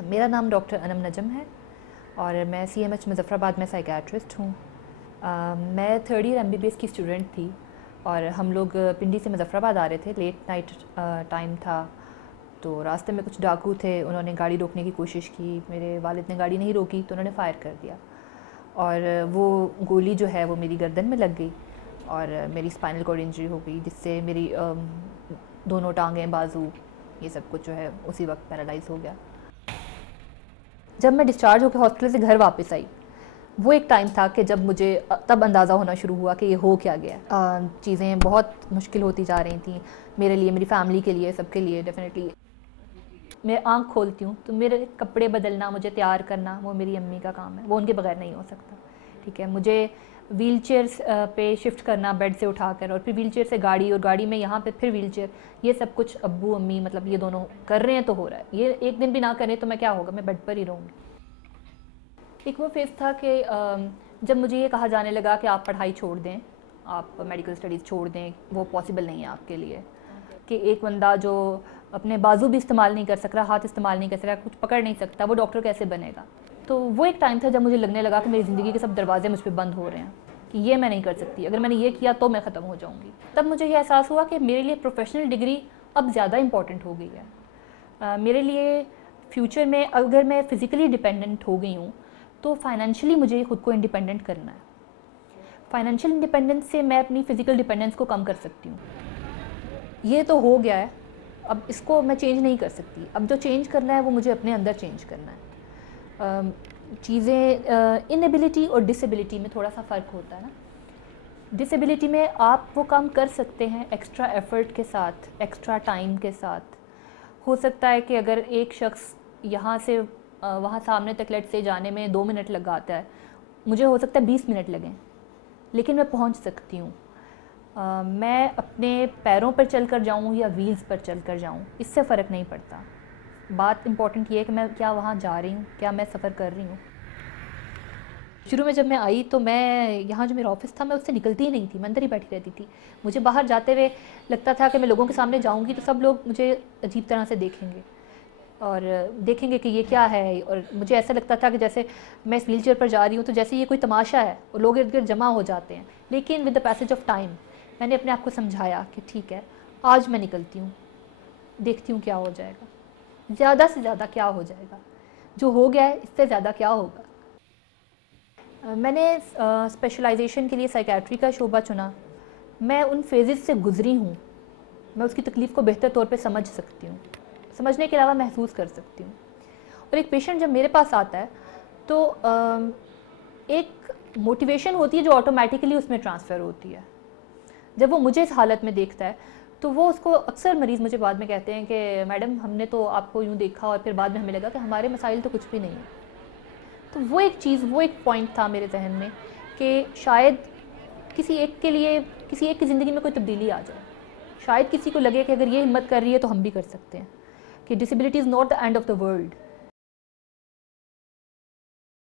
میرا نام ڈاکٹر انم نجم ہے اور میں CMH مظفرآباد میں سائیکیٹرسٹ ہوں۔ میں 3rd ایئر MBBS کی اسٹوڈنٹ تھی اور ہم لوگ پنڈی سے مظفرآباد آ رہے تھے، لیٹ نائٹ ٹائم تھا، تو راستے میں کچھ ڈاکو تھے، انہوں نے گاڑی روکنے کی کوشش کی، میرے والد نے گاڑی نہیں روکی تو انہوں نے فائر کر دیا اور وہ گولی جو ہے وہ میری گردن میں لگ گئی اور میری اسپائنل کارڈ انجری ہو گئی، جس سے میری دونوں ٹانگیں، بازو، یہ سب کچھ جو ہے اسی وقت پیرالائز ہو گیا۔ جب میں ڈسچارج ہو کے ہاسپٹل سے گھر واپس آئی، وہ ایک ٹائم تھا کہ جب مجھے تب اندازہ ہونا شروع ہوا کہ یہ ہو کیا گیا۔ چیزیں بہت مشکل ہوتی جا رہی تھیں میرے لیے، میری فیملی کے لیے، سب کے لیے ڈیفینیٹلی۔ میں آنکھ کھولتی ہوں تو میرے کپڑے بدلنا، مجھے تیار کرنا، وہ میری امی کا کام ہے، وہ ان کے بغیر نہیں ہو سکتا، ٹھیک ہے۔ مجھے ویل چیئر پہ شفٹ کرنا بیڈ سے اٹھا کر، اور پھر ویل چیئر سے گاڑی، اور گاڑی میں یہاں پہ پھر ویل چیئر، یہ سب کچھ ابو امی مطلب یہ دونوں کر رہے ہیں تو ہو رہا ہے، یہ ایک دن بھی نہ کریں تو میں کیا ہوگا، میں بیڈ پر ہی رہوں گی۔ ایک وہ فیز تھا کہ جب مجھے یہ کہا جانے لگا کہ آپ پڑھائی چھوڑ دیں، آپ میڈیکل اسٹڈیز چھوڑ دیں، وہ پاسبل نہیں ہے آپ کے لیے، کہ ایک بندہ جو اپنے بازو بھی استعمال نہیں کر سک رہا، ہاتھ استعمال نہیں کر سک رہا، کچھ پکڑ نہیں سکتا، وہ ڈاکٹر کیسے بنے گا۔ تو وہ ایک ٹائم تھا جب مجھے لگنے لگا کہ میری زندگی کے سب دروازے مجھ پہ بند ہو رہے ہیں، کہ یہ میں نہیں کر سکتی، اگر میں نے یہ کیا تو میں ختم ہو جاؤں گی۔ تب مجھے یہ احساس ہوا کہ میرے لیے پروفیشنل ڈگری اب زیادہ امپورٹنٹ ہو گئی ہے۔ میرے لیے فیوچر میں اگر میں فزیکلی ڈیپینڈنٹ ہو گئی ہوں تو فائنینشلی مجھے خود کو انڈیپینڈنٹ کرنا ہے۔ فائنینشیل انڈیپینڈنس سے میں اپنی فزیکل ڈیپینڈنس کو کم کر سکتی ہوں۔ یہ تو ہو گیا ہے، اب اس کو میں چینج نہیں کر سکتی، اب جو چینج کرنا ہے وہ مجھے اپنے اندر چینج کرنا ہے۔ چیزیں انیبلٹی اور ڈسیبلٹی میں تھوڑا سا فرق ہوتا ہے نا۔ ڈسیبلٹی میں آپ وہ کام کر سکتے ہیں ایکسٹرا ایفرٹ کے ساتھ، ایکسٹرا ٹائم کے ساتھ۔ ہو سکتا ہے کہ اگر ایک شخص یہاں سے وہاں سامنے تک لیٹ سے جانے میں 2 منٹ لگاتا ہے، مجھے ہو سکتا ہے 20 منٹ لگیں، لیکن میں پہنچ سکتی ہوں۔ میں اپنے پیروں پر چل کر جاؤں یا ویلز پر چل کر جاؤں، اس سے فرق نہیں پڑتا۔ بات امپورٹنٹ یہ ہے کہ میں کیا وہاں جا رہی ہوں، کیا میں سفر کر رہی ہوں۔ شروع میں جب میں آئی تو میں یہاں جو میرا آفس تھا میں اس سے نکلتی ہی نہیں تھی، میں اندر ہی بیٹھی رہتی تھی۔ مجھے باہر جاتے ہوئے لگتا تھا کہ میں لوگوں کے سامنے جاؤں گی تو سب لوگ مجھے عجیب طرح سے دیکھیں گے اور دیکھیں گے کہ یہ کیا ہے، اور مجھے ایسا لگتا تھا کہ جیسے میں اس ویل چیئر پر جا رہی ہوں تو جیسے یہ کوئی تماشا ہے اور لوگ ارد گرد جمع ہو جاتے ہیں۔ لیکن with the passage of time میں نے اپنے آپ کو سمجھایا کہ ٹھیک ہے، آج میں نکلتی ہوں، دیکھتی ہوں کیا ہو جائے گا، زیادہ سے زیادہ کیا ہو جائے گا، جو ہو گیا ہے اس سے زیادہ کیا ہوگا۔ میں نے اسپیشلائزیشن کے لیے سائیکیٹری کا شعبہ چنا۔ میں ان فیزز سے گزری ہوں، میں اس کی تکلیف کو بہتر طور پہ سمجھ سکتی ہوں، سمجھنے کے علاوہ محسوس کر سکتی ہوں۔ اور ایک پیشنٹ جب میرے پاس آتا ہے تو ایک موٹیویشن ہوتی ہے جو آٹومیٹیکلی اس میں ٹرانسفر ہوتی ہے۔ جب وہ مجھے اس حالت میں دیکھتا ہے تو وہ اس کو اکثر مریض مجھے بعد میں کہتے ہیں کہ میڈم ہم نے تو آپ کو یوں دیکھا اور پھر بعد میں ہمیں لگا کہ ہمارے مسائل تو کچھ بھی نہیں ہیں۔ تو وہ ایک چیز، وہ ایک پوائنٹ تھا میرے ذہن میں کہ شاید کسی ایک کے لیے، کسی ایک کی زندگی میں کوئی تبدیلی آ جائے، شاید کسی کو لگے کہ اگر یہ ہمت کر رہی ہے تو ہم بھی کر سکتے ہیں، کہ disability is not the and of the world.